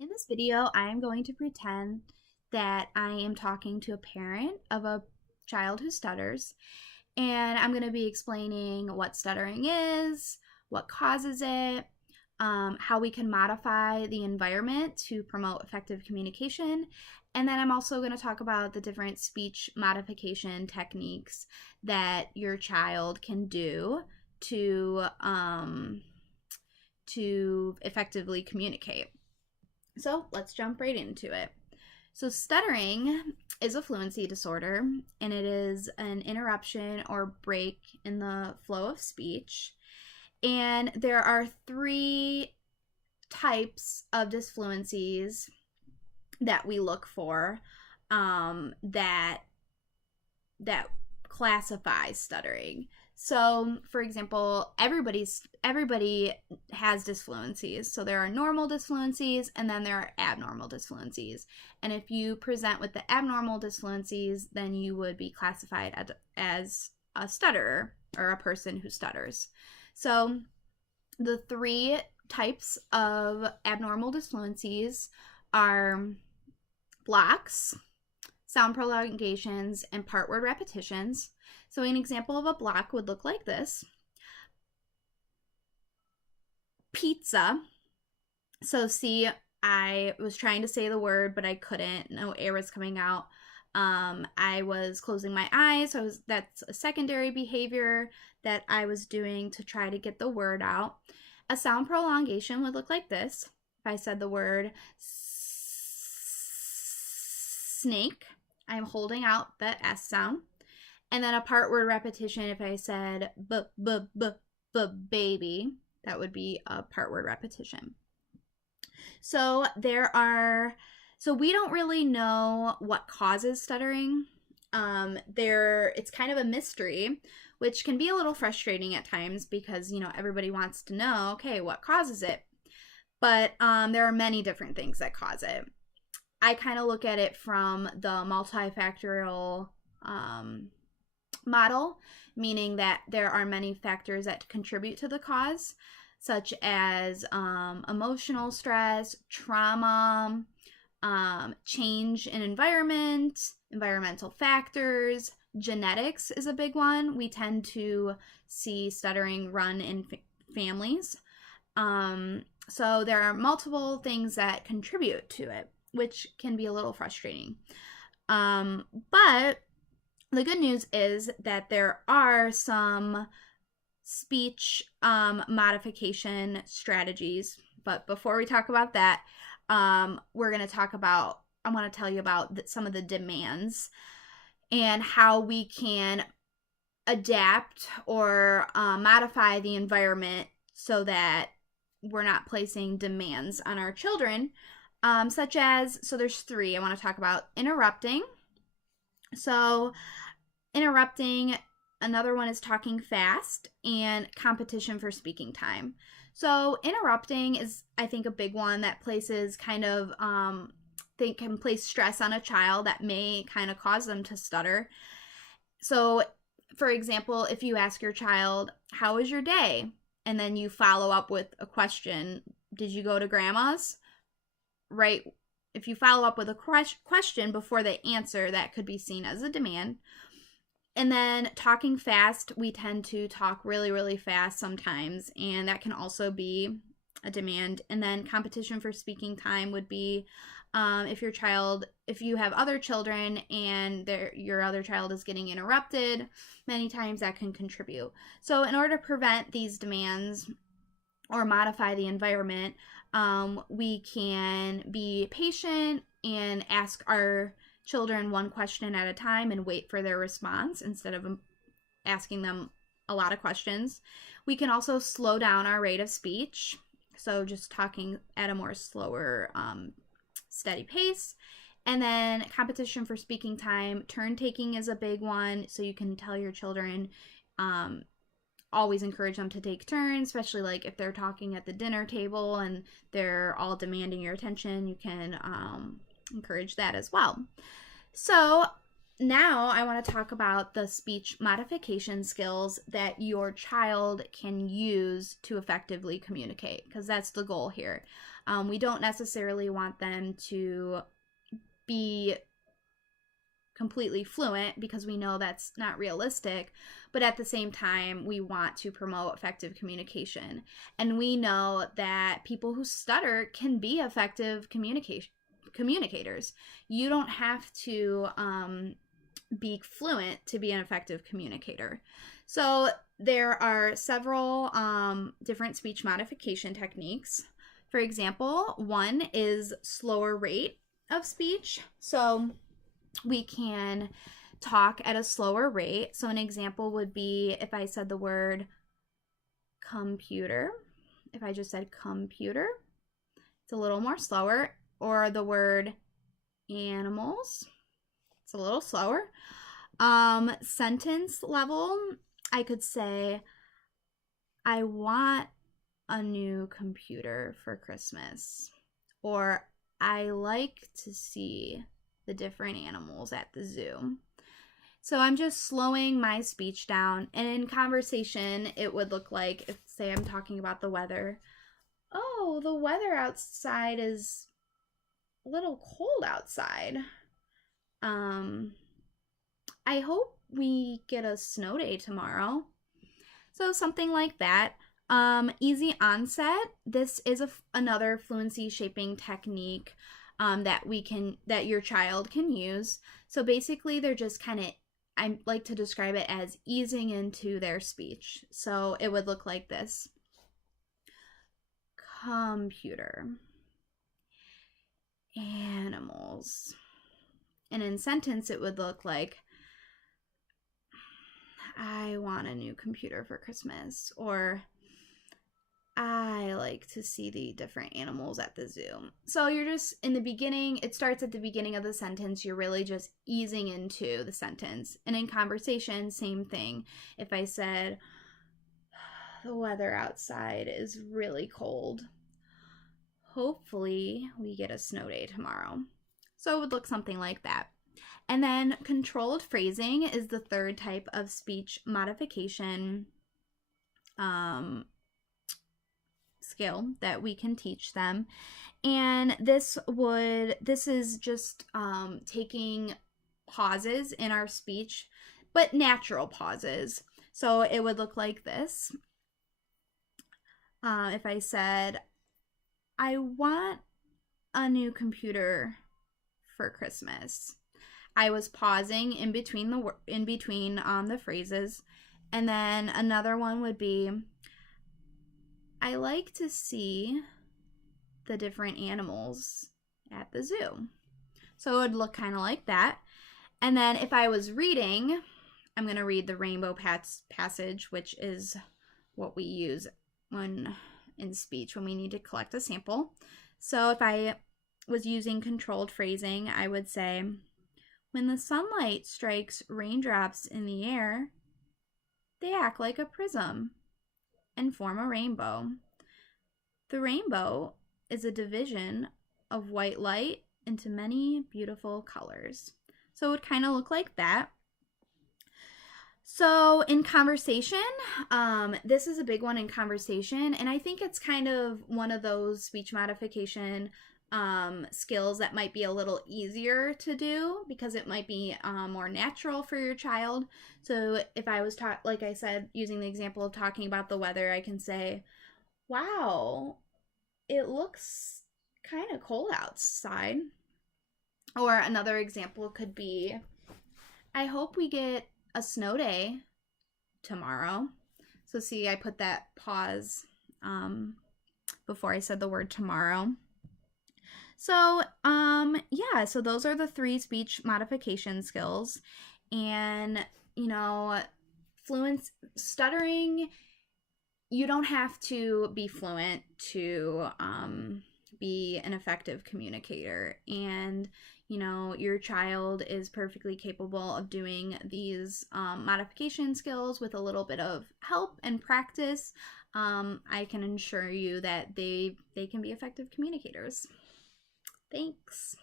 In this video, I am going to pretend that I am talking to a parent of a child who stutters, and I'm going to be explaining what stuttering is, what causes it, how we can modify the environment to promote effective communication, and then I'm also going to talk about the different speech modification techniques that your child can do to effectively communicate. So let's jump right into it. So, stuttering is a fluency disorder, and it is an interruption or break in the flow of speech. And there are three types of disfluencies that we look for that classify stuttering. So, for example, everybody has disfluencies. So there are normal disfluencies and then there are abnormal disfluencies. And if you present with the abnormal disfluencies, then you would be classified as a stutterer or a person who stutters. So the three types of abnormal disfluencies are blocks, sound prolongations, and part word repetitions. So an example of a block would look like this. Pizza. So see, I was trying to say the word, but I couldn't. No air was coming out. I was closing my eyes. So that's a secondary behavior that I was doing to try to get the word out. A sound prolongation would look like this. If I said the word snake, I'm holding out that S sound. And then a part word repetition, if I said baby, that would be a part word repetition. So we don't really know what causes stuttering. It's kind of a mystery, which can be a little frustrating at times because, everybody wants to know, okay, what causes it? But there are many different things that cause it. I kind of look at it from the multifactorial model, meaning that there are many factors that contribute to the cause, such as emotional stress, trauma, change in environment, environmental factors. Genetics is a big one. We tend to see stuttering run in families. So there are multiple things that contribute to it, which can be a little frustrating. But the good news is that there are some speech modification strategies. But before we talk about that, I want to tell you about some of the demands and how we can adapt or modify the environment so that we're not placing demands on our children. So there's three I want to talk about. Interrupting. So interrupting, another one is talking fast, and competition for speaking time. So interrupting is, I think, a big one that places can place stress on a child that may kind of cause them to stutter. So, for example, if you ask your child, "How was your day?" and then you follow up with a question, "Did you go to grandma's?" Right? If you follow up with a question before they answer, that could be seen as a demand. And then talking fast, we tend to talk really, really fast sometimes, and that can also be a demand. And then competition for speaking time would be if you have other children and your other child is getting interrupted, many times that can contribute. So in order to prevent these demands or modify the environment, we can be patient and ask our children one question at a time and wait for their response instead of asking them a lot of questions. We can also slow down our rate of speech, so just talking at a more slower, steady pace. And then competition for speaking time. Turn taking is a big one, so you can tell your children, always encourage them to take turns, especially like if they're talking at the dinner table and they're all demanding your attention. You can encourage that as well. So now I want to talk about the speech modification skills that your child can use to effectively communicate, because that's the goal here. We don't necessarily want them to be completely fluent, because we know that's not realistic, but at the same time we want to promote effective communication, and we know that people who stutter can be effective communicators. You don't have to be fluent to be an effective communicator. So there are several different speech modification techniques. For example, one is slower rate of speech. So we can talk at a slower rate. So an example would be if I said the word computer. If I just said computer, it's a little more slower. Or the word animals, it's a little slower. Sentence level, I could say, I want a new computer for Christmas. Or I like to see the different animals at the zoo. So I'm just slowing my speech down. And in conversation, it would look like, if, say, I'm talking about the weather. Oh, the weather outside is a little cold outside. I hope we get a snow day tomorrow. So something like that. Easy onset. This is another fluency shaping technique that your child can use. So basically they're just kind of, I like to describe it as easing into their speech. So it would look like this. Computer. Animals. And in sentence it would look like, I want a new computer for Christmas. Or I like to see the different animals at the zoo. So you're just, in the beginning, it starts at the beginning of the sentence. You're really just easing into the sentence. And in conversation, same thing. If I said, the weather outside is really cold. Hopefully we get a snow day tomorrow. So it would look something like that. And then controlled phrasing is the third type of speech modification skill that we can teach them. And this is just taking pauses in our speech, but natural pauses. So it would look like this. If I said, I want a new computer for Christmas, I was pausing in between the phrases. And then another one would be, I like to see the different animals at the zoo. So it would look kind of like that. And then if I was reading, I'm going to read the rainbow passage, which is what we use in speech when we need to collect a sample. So if I was using controlled phrasing, I would say, when the sunlight strikes raindrops in the air, they act like a prism and form a rainbow. The rainbow is a division of white light into many beautiful colors. So it would kind of look like that. So in conversation, this is a big one in conversation, and I think it's kind of one of those speech modification skills that might be a little easier to do because it might be more natural for your child. So if I was like I said, using the example of talking about the weather, I can say, wow, it looks kind of cold outside. Or another example could be, I hope we get a snow day tomorrow. So see, I put that pause before I said the word tomorrow. So yeah, so those are the 3 speech modification skills. And stuttering, you don't have to be fluent to be an effective communicator. And your child is perfectly capable of doing these modification skills with a little bit of help and practice. I can assure you that they can be effective communicators. Thanks.